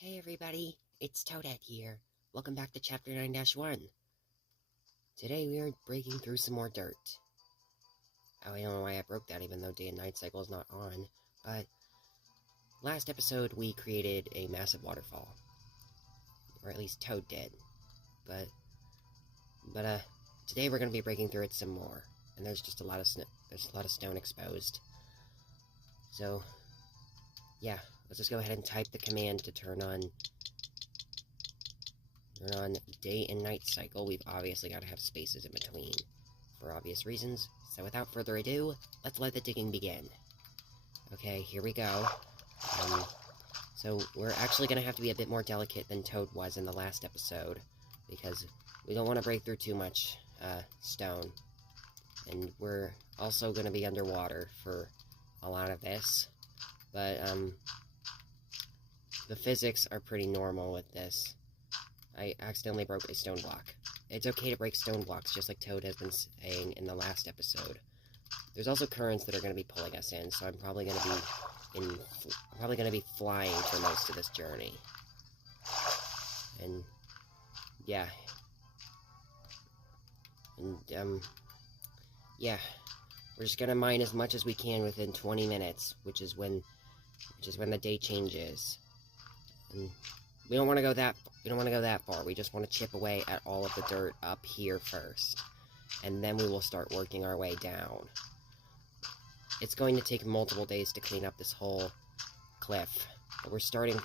Hey everybody, it's Toadette here. Welcome back to Chapter 9-1. Today we are breaking through some more dirt. Oh, I don't know why I broke that even though day and night cycle is not on, but last episode we created a massive waterfall. Or at least Toad did. But today we're going to be breaking through it some more. And there's just a lot of stone exposed. So, yeah, let's just go ahead and type the command to turn on day and night cycle. We've obviously got to have spaces in between, for obvious reasons. So without further ado, let's let the digging begin. Okay, here we go. So we're actually going to have to be a bit more delicate than Toad was in the last episode, because we don't want to break through too much stone. And we're also going to be underwater for a lot of this. But, the physics are pretty normal with this. I accidentally broke a stone block. It's okay to break stone blocks, just like Toad has been saying in the last episode. There's also currents that are going to be pulling us in, so I'm probably going to be flying for most of this journey. And, yeah. And, yeah. We're just going to mine as much as we can within 20 minutes, which is when the day changes. And we don't want to go that far. We just want to chip away at all of the dirt up here first, and then we will start working our way down. It's going to take multiple days to clean up this whole cliff, but we're starting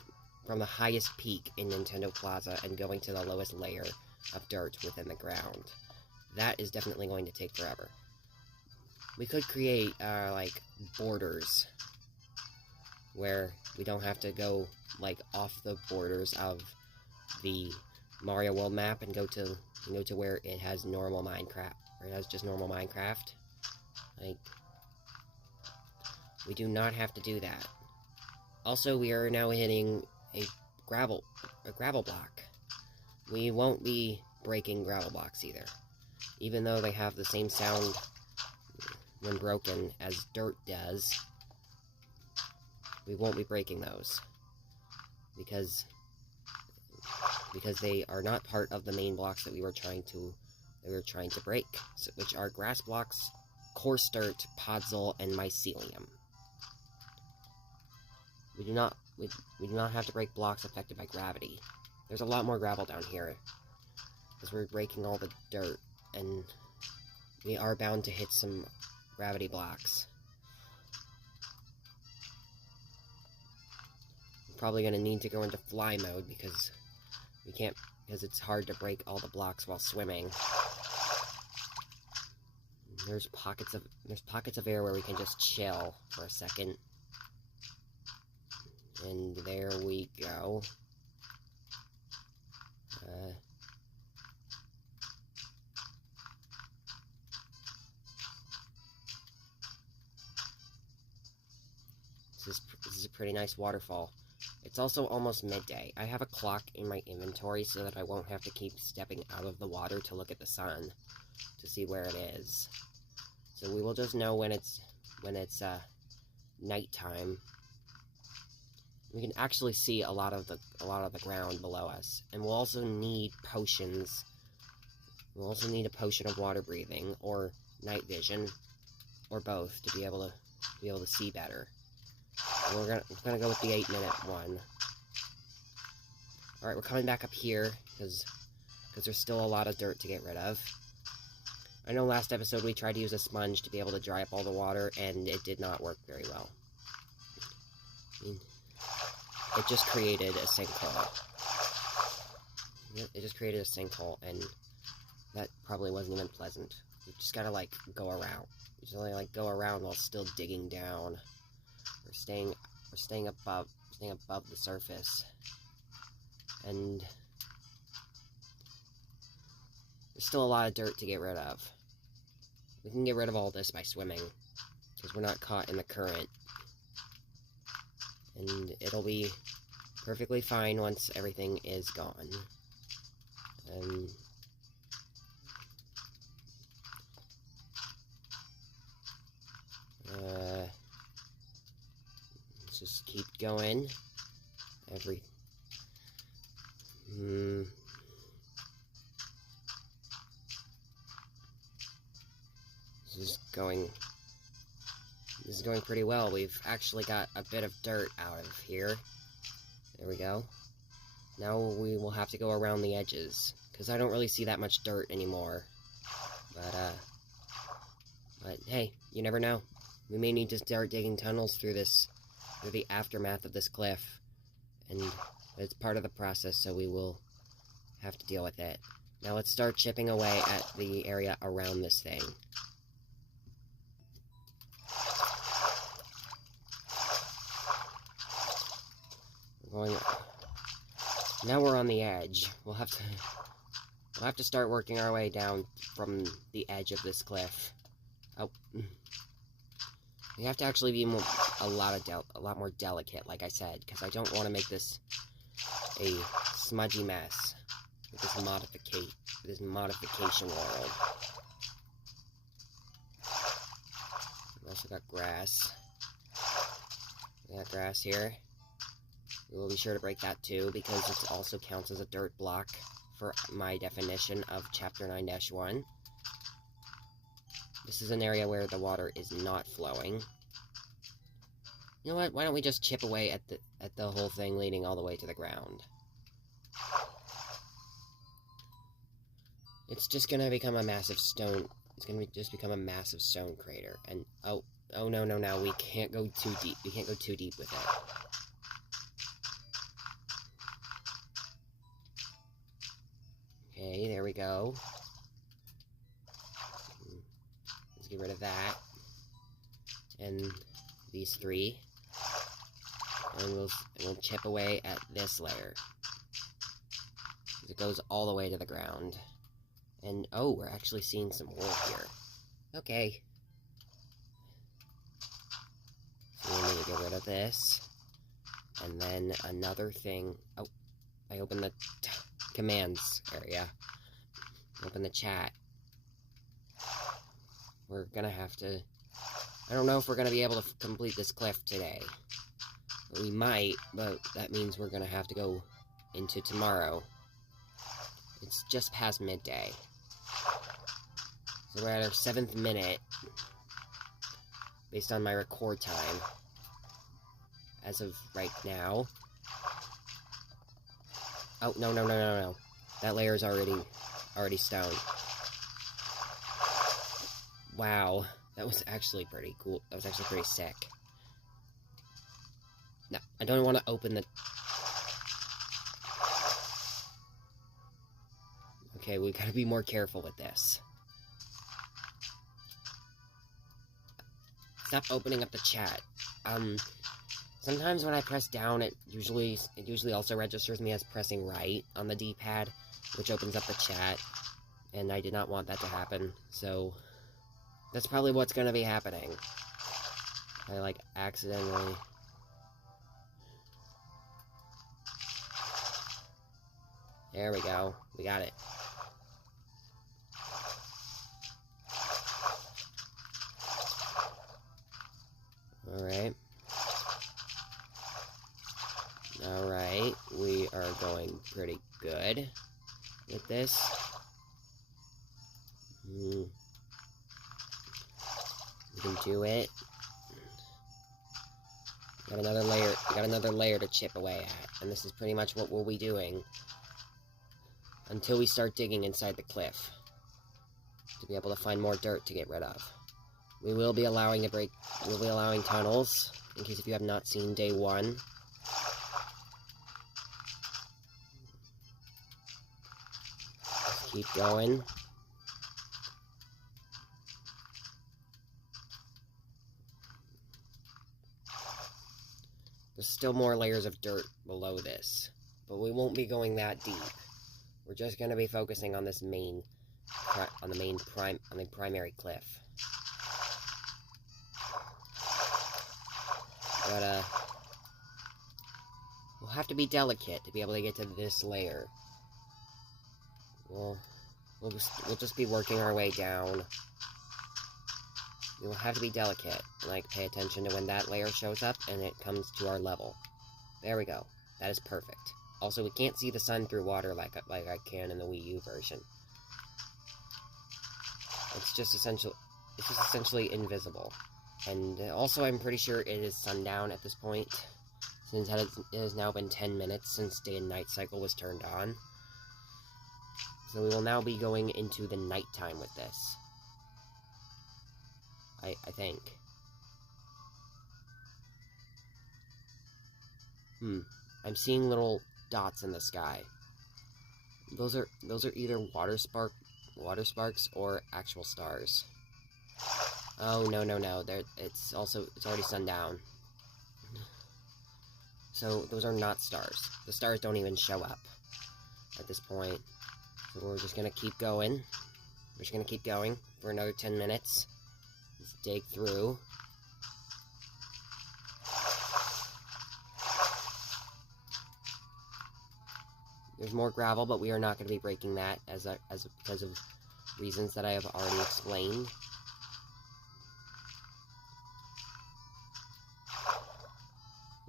from the highest peak in Nintendo Plaza and going to the lowest layer of dirt within the ground. That is definitely going to take forever. We could create, like, borders where we don't have to go, like, off the borders of the Mario World map and go to where it has normal Minecraft, or it has just normal Minecraft. Like, we do not have to do that. Also, we are now hitting a gravel block. We won't be breaking gravel blocks either, even though they have the same sound when broken as dirt does. We won't be breaking those because they are not part of the main blocks that we were trying to break, which are grass blocks, coarse dirt, podzol, and mycelium. We do not have to break blocks affected by gravity. There's a lot more gravel down here because we're breaking all the dirt, and we are bound to hit some gravity blocks. Probably going to need to go into fly mode because it's hard to break all the blocks while swimming. There's pockets of air where we can just chill for a second. And there we go. This is a pretty nice waterfall. It's also almost midday. I have a clock in my inventory so that I won't have to keep stepping out of the water to look at the sun to see where it is. So we will just know when it's nighttime. We can actually see a lot of the ground below us, and we'll also need potions. We'll also need a potion of water breathing or night vision, or both, to be able to see better. We're gonna go with the 8-minute one. Alright, we're coming back up here, because there's still a lot of dirt to get rid of. I know last episode we tried to use a sponge to be able to dry up all the water, and it did not work very well. It just created a sinkhole. It just created a sinkhole, and that probably wasn't even pleasant. You just gotta, like, go around. You just only, like, go around while still digging down. We're staying above the surface, and there's still a lot of dirt to get rid of. We can get rid of all this by swimming, because we're not caught in the current, and it'll be perfectly fine once everything is gone. Let's just keep going. This is going pretty well. We've actually got a bit of dirt out of here. There we go. Now we will have to go around the edges, because I don't really see that much dirt anymore. But hey, you never know. We may need to start digging tunnels through the aftermath of this cliff. And it's part of the process, so we will have to deal with it. Now let's start chipping away at the area around this thing. Now we're on the edge. We'll have to start working our way down from the edge of this cliff. Oh, we have to actually be a lot more delicate, like I said, because I don't want to make this a smudgy mess with this modification world. We also got grass. We got grass here. We will be sure to break that too, because it also counts as a dirt block for my definition of Chapter 9-1. This is an area where the water is not flowing. You know what? Why don't we just chip away at the whole thing leading all the way to the ground? It's just gonna become a massive stone. It's gonna just become a massive stone crater. And oh no! We can't go too deep. We can't go too deep with it. Okay, there we go. Let's get rid of that. And these three. And we'll chip away at this layer. It goes all the way to the ground. And, oh, we're actually seeing some wool here. Okay. So we need to get rid of this. And then another thing. Oh, I opened the commands area. Open the chat. We're gonna have to... I don't know if we're gonna be able to complete this cliff today. We might, but that means we're gonna have to go into tomorrow. It's just past midday. So we're at our 7th minute, based on my record time, as of right now. Oh, no. That layer is already stone. Wow, that was actually pretty cool. That was actually pretty sick. No, I don't want to open the... Okay, we gotta be more careful with this. Stop opening up the chat. Sometimes when I press down, it usually also registers me as pressing right on the D-pad, which opens up the chat, and I did not want that to happen, so that's probably what's gonna be happening. I, like, accidentally... There we go. We got it. Alright, we are going pretty good with this. We can do it. We got another layer to chip away at, and this is pretty much what we'll be doing until we start digging inside the cliff to be able to find more dirt to get rid of. We will be allowing tunnels, in case if you have not seen day 1. Just keep going. There's still more layers of dirt below this, but we won't be going that deep. We're just going to be focusing on this on the primary cliff. But, we'll have to be delicate to be able to get to this layer. We'll just be working our way down. We will have to be delicate, like, pay attention to when that layer shows up and it comes to our level. There we go. That is perfect. Also, we can't see the sun through water like I can in the Wii U version. It's just essentially invisible. And also, I'm pretty sure it is sundown at this point, since it has now been 10 minutes since day and night cycle was turned on. So we will now be going into the nighttime with this. I think. I'm seeing little dots in the sky. Those are either water sparks or actual stars. Oh no. It's already sundown. So those are not stars. The stars don't even show up at this point. So we're just gonna keep going. We're just gonna keep going for another 10 minutes. Let's dig through. There's more gravel, but we are not going to be breaking that because of reasons that I have already explained.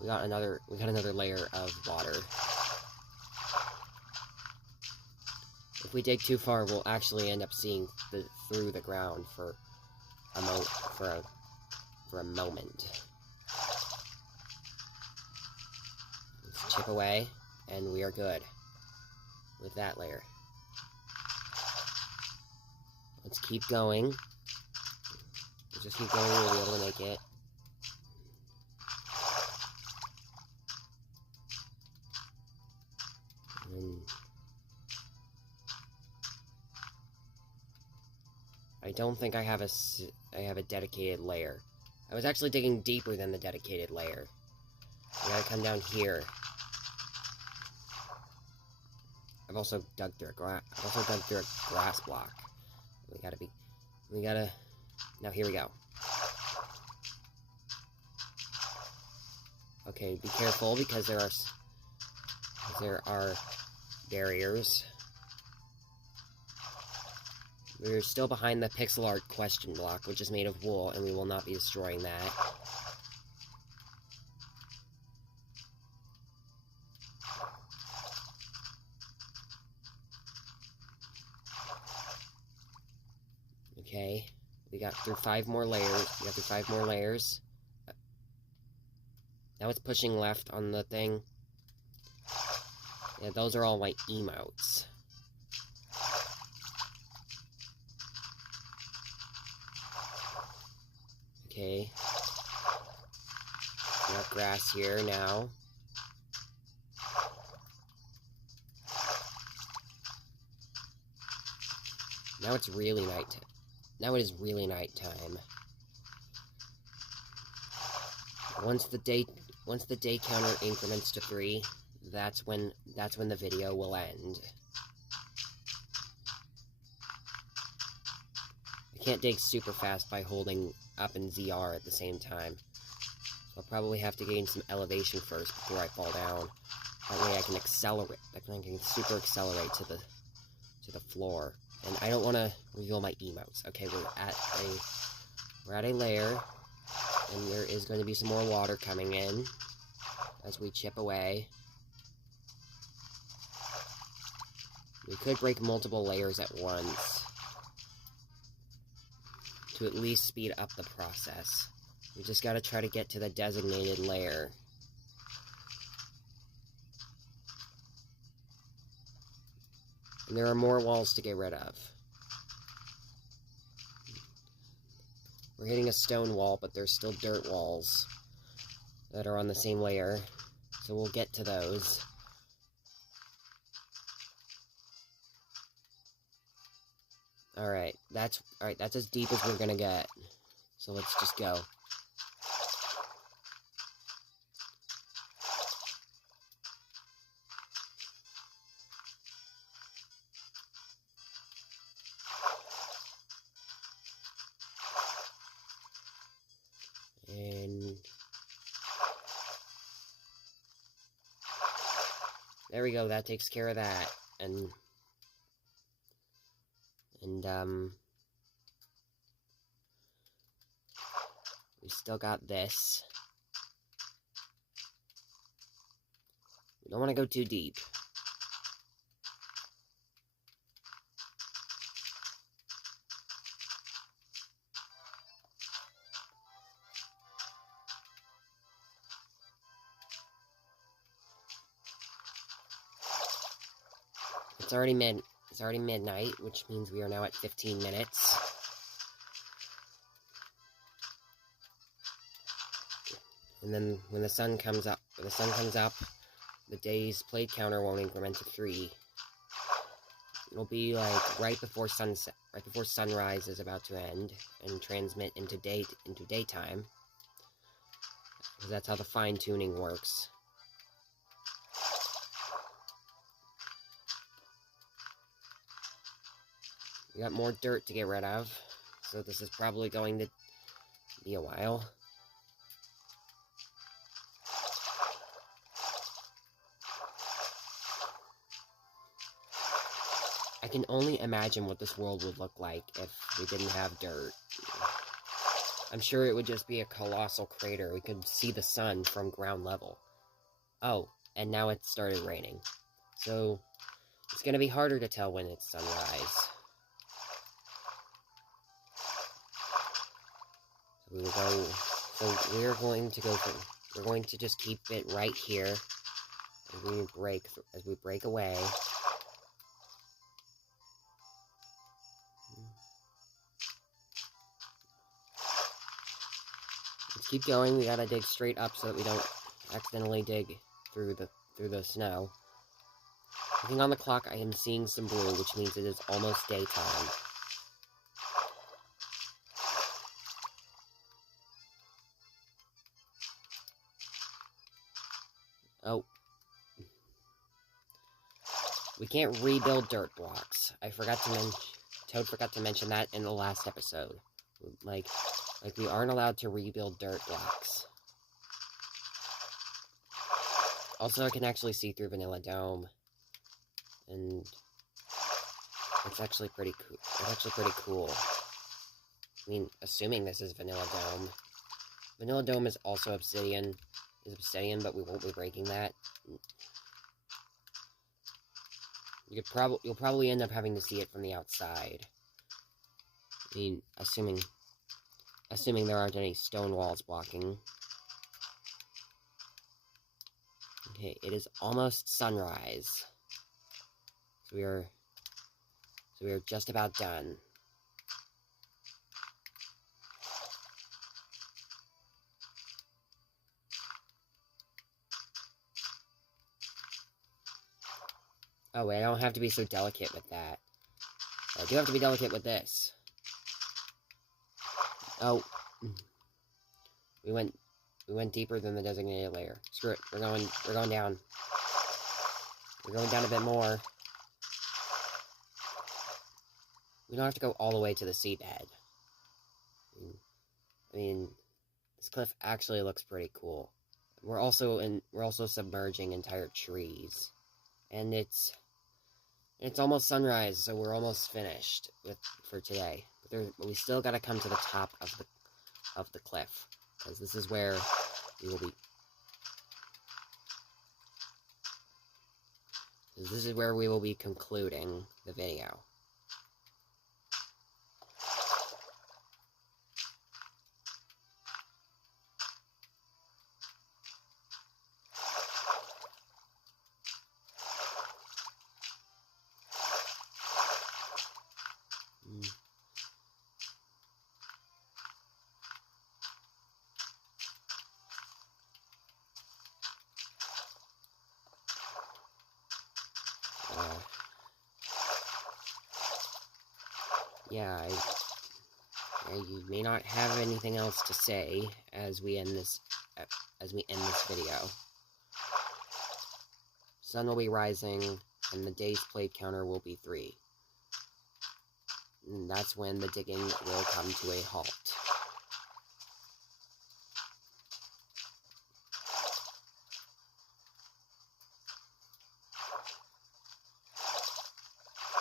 We got another layer of water. If we dig too far, we'll actually end up seeing through the ground for a moment. Let's chip away, and we are good with that layer. Let's keep going. Let's just keep going, we'll be able to make it. And I don't think I have a dedicated layer. I was actually digging deeper than the dedicated layer. I gotta come down here. I've also dug through a grass block. Now here we go. Okay, be careful because there are barriers. We're still behind the pixel art question block, which is made of wool, and we will not be destroying that. Okay, we got through 5 more layers. Now it's pushing left on the thing. Yeah, those are all my emotes. Okay. We got grass here now. Now it's really nighttime. Now it is really nighttime. Once the day counter increments to 3, that's when the video will end. I can't dig super fast by holding up and ZR at the same time. So I'll probably have to gain some elevation first before I fall down. That way I can accelerate. I can super accelerate to the floor. And I don't want to reveal my emotes. Okay, we're at a layer, and there is going to be some more water coming in as we chip away. We could break multiple layers at once to at least speed up the process. We just gotta try to get to the designated layer. And there are more walls to get rid of. We're hitting a stone wall, but there's still dirt walls that are on the same layer, so we'll get to those. Alright, that's as deep as we're gonna get. So let's just go. And there we go, that takes care of that. And we still got this. We don't want to go too deep. It's already midnight, which means we are now at 15 minutes. And then when the sun comes up, the day's plate counter won't increment to 3. It'll be like right before sunset, right before sunrise is about to end, and transmit into daytime. Because that's how the fine-tuning works. We got more dirt to get rid of, so this is probably going to be a while. I can only imagine what this world would look like if we didn't have dirt. I'm sure it would just be a colossal crater. We could see the sun from ground level. Oh, and now it started raining. So, it's going to be harder to tell when it's sunrise. So we're going to just keep it right here as we break away. Let's keep going. We gotta dig straight up so that we don't accidentally dig through the snow. Looking on the clock, I am seeing some blue, which means it is almost daytime. Oh. We can't rebuild dirt blocks. Toad forgot to mention that in the last episode. Like we aren't allowed to rebuild dirt blocks. Also, I can actually see through Vanilla Dome. And it's actually pretty cool. It's actually pretty cool. I mean, assuming this is Vanilla Dome. Vanilla Dome is also obsidian. But we won't be breaking that. You'll probably end up having to see it from the outside. I mean, assuming there aren't any stone walls blocking. Okay, it is almost sunrise. So we are just about done. Oh wait, I don't have to be so delicate with that. I do have to be delicate with this. Oh. We went deeper than the designated layer. Screw it. We're going down. We're going down a bit more. We don't have to go all the way to the seabed. I mean, this cliff actually looks pretty cool. We're also submerging entire trees. And it's almost sunrise, so we're almost finished for today. But we still gotta come to the top of the cliff, because this is where we will be. This is where we will be concluding the video. Yeah, you may not have anything else to say as we end this video. Sun will be rising, and the day's plate counter will be 3. And that's when the digging will come to a halt.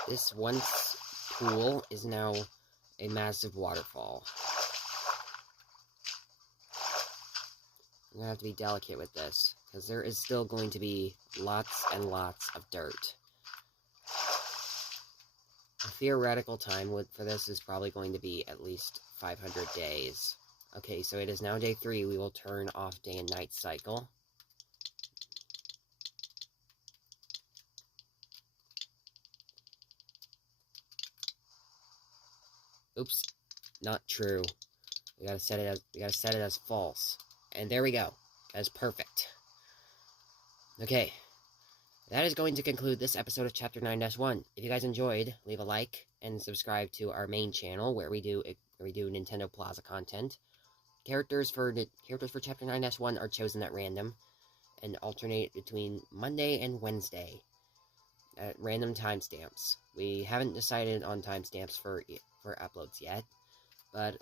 This once pool is now a massive waterfall. I'm gonna have to be delicate with this, because there is still going to be lots and lots of dirt. A theoretical time for this is probably going to be at least 500 days. Okay, so it is now day 3. We will turn off day and night cycle. Oops, not true. We gotta set it as false. And there we go. That's perfect. Okay. That is going to conclude this episode of Chapter 9-1. If you guys enjoyed, leave a like and subscribe to our main channel where we do Nintendo Plaza content. Characters for Chapter 9-1 are chosen at random and alternate between Monday and Wednesday at random timestamps. We haven't decided on timestamps for uploads yet, but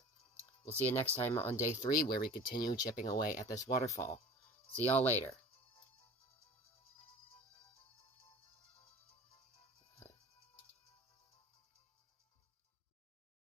we'll see you next time on day 3 where we continue chipping away at this waterfall. See y'all later.